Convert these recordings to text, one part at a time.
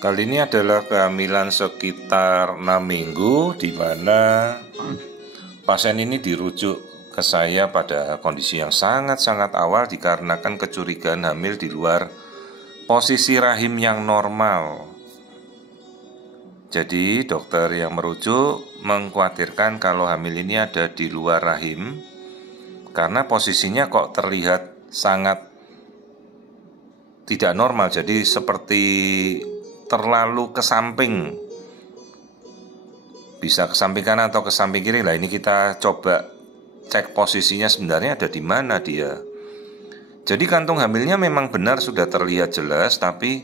Kali ini adalah kehamilan sekitar 6 minggu, di mana pasien ini dirujuk ke saya pada kondisi yang sangat-sangat awal dikarenakan kecurigaan hamil di luar posisi rahim yang normal. Jadi dokter yang merujuk mengkhawatirkan kalau hamil ini ada di luar rahim karena posisinya kok terlihat sangat tidak normal, jadi seperti terlalu ke samping, bisa ke samping kanan atau ke samping kiri. Lah ini kita coba cek posisinya sebenarnya ada di mana dia. Jadi kantung hamilnya memang benar sudah terlihat jelas, tapi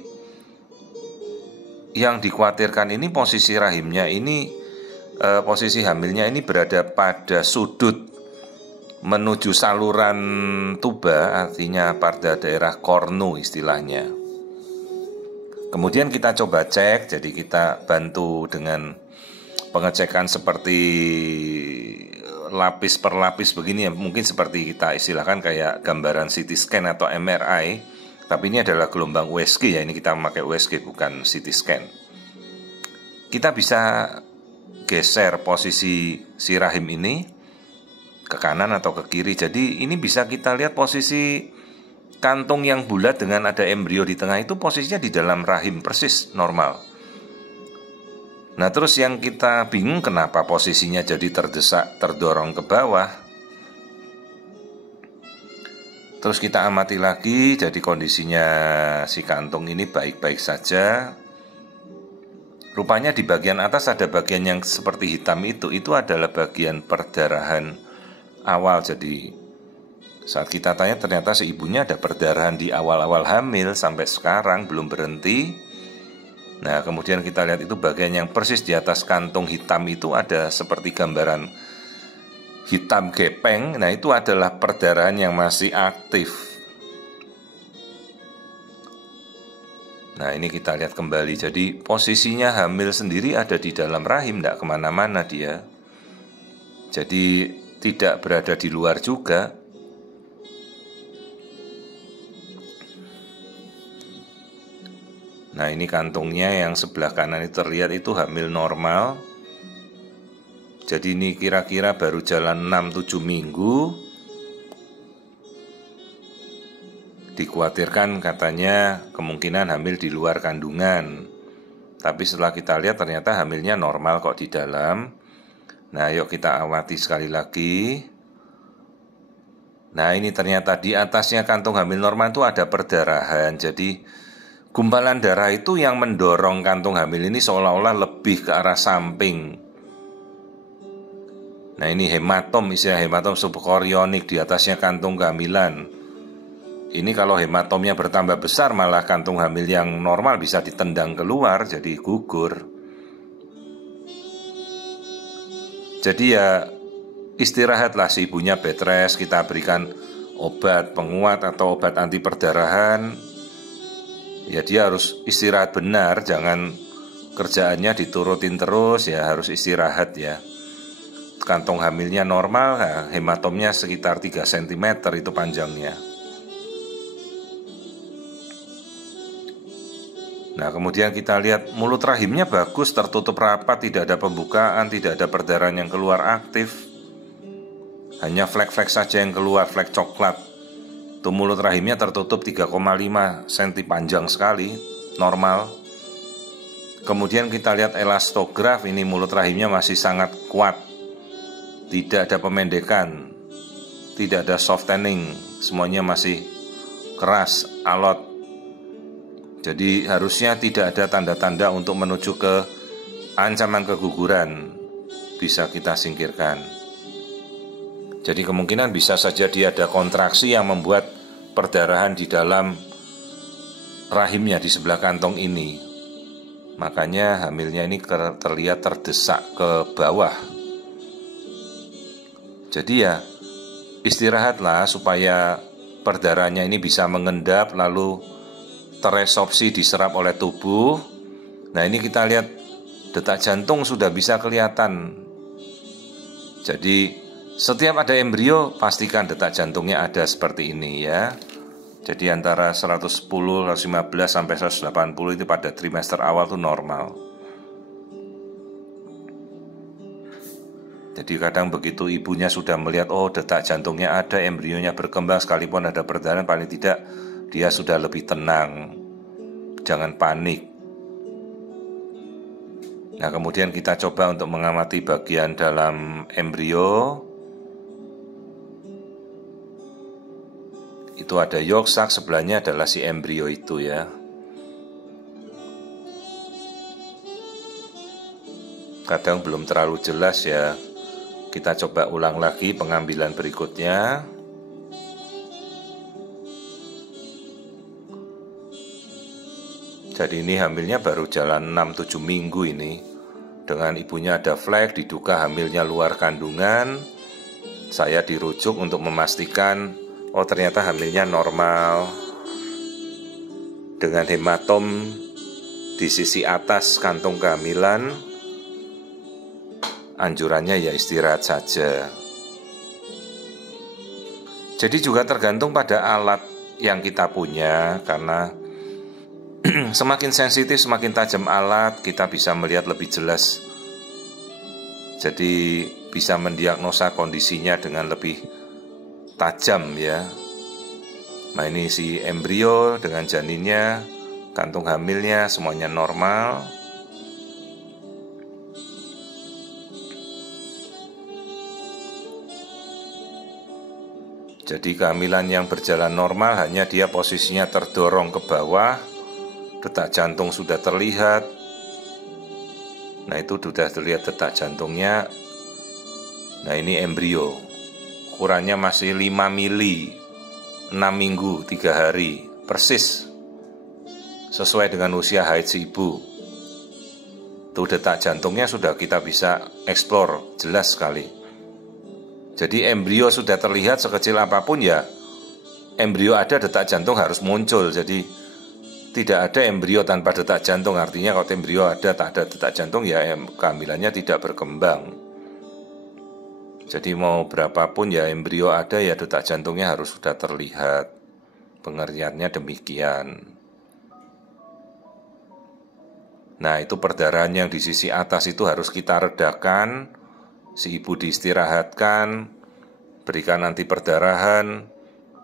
yang dikhawatirkan ini posisi rahimnya ini, posisi hamilnya ini berada pada sudut menuju saluran tuba, artinya pada daerah kornu istilahnya. Kemudian kita coba cek, jadi kita bantu dengan pengecekan seperti lapis per lapis begini ya, mungkin seperti kita istilahkan kayak gambaran CT scan atau MRI, tapi ini adalah gelombang USG ya, ini kita memakai USG bukan CT scan. Kita bisa geser posisi si rahim ini ke kanan atau ke kiri, jadi ini bisa kita lihat posisi kantung yang bulat dengan ada embrio di tengah itu posisinya di dalam rahim persis normal. Nah terus yang kita bingung kenapa posisinya jadi terdesak, terdorong ke bawah. Terus kita amati lagi, jadi kondisinya si kantung ini baik-baik saja. Rupanya di bagian atas ada bagian yang seperti hitam itu adalah bagian perdarahan awal. Jadi saat kita tanya ternyata si ibunya ada perdarahan di awal-awal hamil sampai sekarang belum berhenti. Nah kemudian kita lihat itu bagian yang persis di atas kantung hitam itu ada seperti gambaran hitam gepeng. Nah itu adalah perdarahan yang masih aktif. Nah ini kita lihat kembali, jadi posisinya hamil sendiri ada di dalam rahim, tidak kemana-mana dia. Jadi tidak berada di luar juga. Nah ini kantungnya yang sebelah kanan itu terlihat itu hamil normal. Jadi ini kira-kira baru jalan 6-7 minggu. Dikhawatirkan katanya kemungkinan hamil di luar kandungan. Tapi setelah kita lihat ternyata hamilnya normal kok di dalam. Nah yuk kita amati sekali lagi. Nah ini ternyata di atasnya kantung hamil normal itu ada perdarahan. Jadi gumpalan darah itu yang mendorong kantung hamil ini seolah-olah lebih ke arah samping. Nah ini hematom, istilah hematom subkorionik di atasnya kantung kehamilan. Ini kalau hematomnya bertambah besar malah kantung hamil yang normal bisa ditendang keluar jadi gugur. Jadi ya istirahatlah si ibunya, bed rest, kita berikan obat penguat atau obat anti perdarahan. Ya dia harus istirahat benar, jangan kerjaannya diturutin terus, ya harus istirahat ya. Kantong hamilnya normal, nah, hematomnya sekitar 3 cm itu panjangnya. Nah kemudian kita lihat mulut rahimnya bagus, tertutup rapat, tidak ada pembukaan, tidak ada perdarahan yang keluar aktif. Hanya flek-flek saja yang keluar, flek coklat. Itu mulut rahimnya tertutup 3,5 cm panjang sekali, normal. Kemudian kita lihat elastograf, ini mulut rahimnya masih sangat kuat. Tidak ada pemendekan, tidak ada softening, semuanya masih keras, alot. Jadi harusnya tidak ada tanda-tanda untuk menuju ke ancaman keguguran, bisa kita singkirkan. Jadi kemungkinan bisa saja dia ada kontraksi yang membuat perdarahan di dalam rahimnya di sebelah kantong ini. Makanya hamilnya ini terlihat terdesak ke bawah. Jadi ya istirahatlah supaya perdarahannya ini bisa mengendap lalu teresorpsi diserap oleh tubuh. Nah ini kita lihat detak jantung sudah bisa kelihatan. Jadi setiap ada embrio pastikan detak jantungnya ada seperti ini ya. Jadi antara 110, 115 sampai 180 itu pada trimester awal itu normal. Jadi kadang begitu ibunya sudah melihat, oh detak jantungnya ada, embrionya berkembang, sekalipun ada perdarahan, paling tidak dia sudah lebih tenang. Jangan panik. Nah, kemudian kita coba untuk mengamati bagian dalam embrio. Itu ada yolk sac, sebelahnya adalah si embrio itu ya. Kadang belum terlalu jelas ya. Kita coba ulang lagi pengambilan berikutnya. Jadi ini hamilnya baru jalan 6-7 minggu ini. Dengan ibunya ada flek, diduga hamilnya luar kandungan. Saya dirujuk untuk memastikan, oh ternyata hamilnya normal. Dengan hematom di sisi atas kantung kehamilan, anjurannya ya istirahat saja. Jadi juga tergantung pada alat yang kita punya, karena semakin sensitif, semakin tajam alat, kita bisa melihat lebih jelas. Jadi bisa mendiagnosa kondisinya dengan lebih tajam ya. Nah ini si embrio dengan janinnya, kantung hamilnya semuanya normal. Jadi kehamilan yang berjalan normal hanya dia posisinya terdorong ke bawah, detak jantung sudah terlihat. Nah itu sudah terlihat detak jantungnya. Nah ini embrio, ukurannya masih 5 mili, 6 minggu 3 hari, persis sesuai dengan usia haid si ibu. Tuh detak jantungnya sudah kita bisa eksplor jelas sekali. Jadi embrio sudah terlihat sekecil apapun ya, embrio ada, detak jantung harus muncul. Jadi tidak ada embrio tanpa detak jantung. Artinya kalau embrio ada tak ada detak jantung ya kehamilannya tidak berkembang. Jadi mau berapapun ya embrio ada ya detak jantungnya harus sudah terlihat. Pengertiannya demikian. Nah itu perdarahan yang di sisi atas itu harus kita redakan. Si ibu diistirahatkan, berikan anti perdarahan,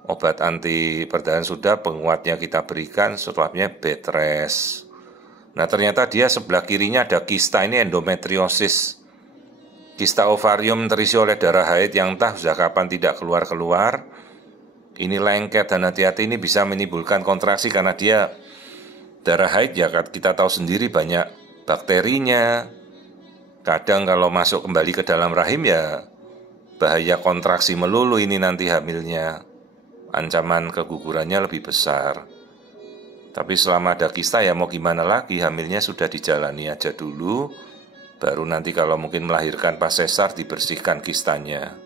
obat anti perdarahan sudah, penguatnya kita berikan, setelahnya bed rest. Nah ternyata dia sebelah kirinya ada kista, ini endometriosis. Kista ovarium terisi oleh darah haid yang entah sudah kapan tidak keluar-keluar. Ini lengket dan hati-hati, ini bisa menimbulkan kontraksi karena dia darah haid ya kita tahu sendiri banyak bakterinya. Kadang kalau masuk kembali ke dalam rahim ya bahaya kontraksi melulu ini nanti hamilnya. Ancaman kegugurannya lebih besar. Tapi selama ada kista ya mau gimana lagi, hamilnya sudah dijalani aja dulu. Baru nanti kalau mungkin melahirkan pas sesar dibersihkan kistanya.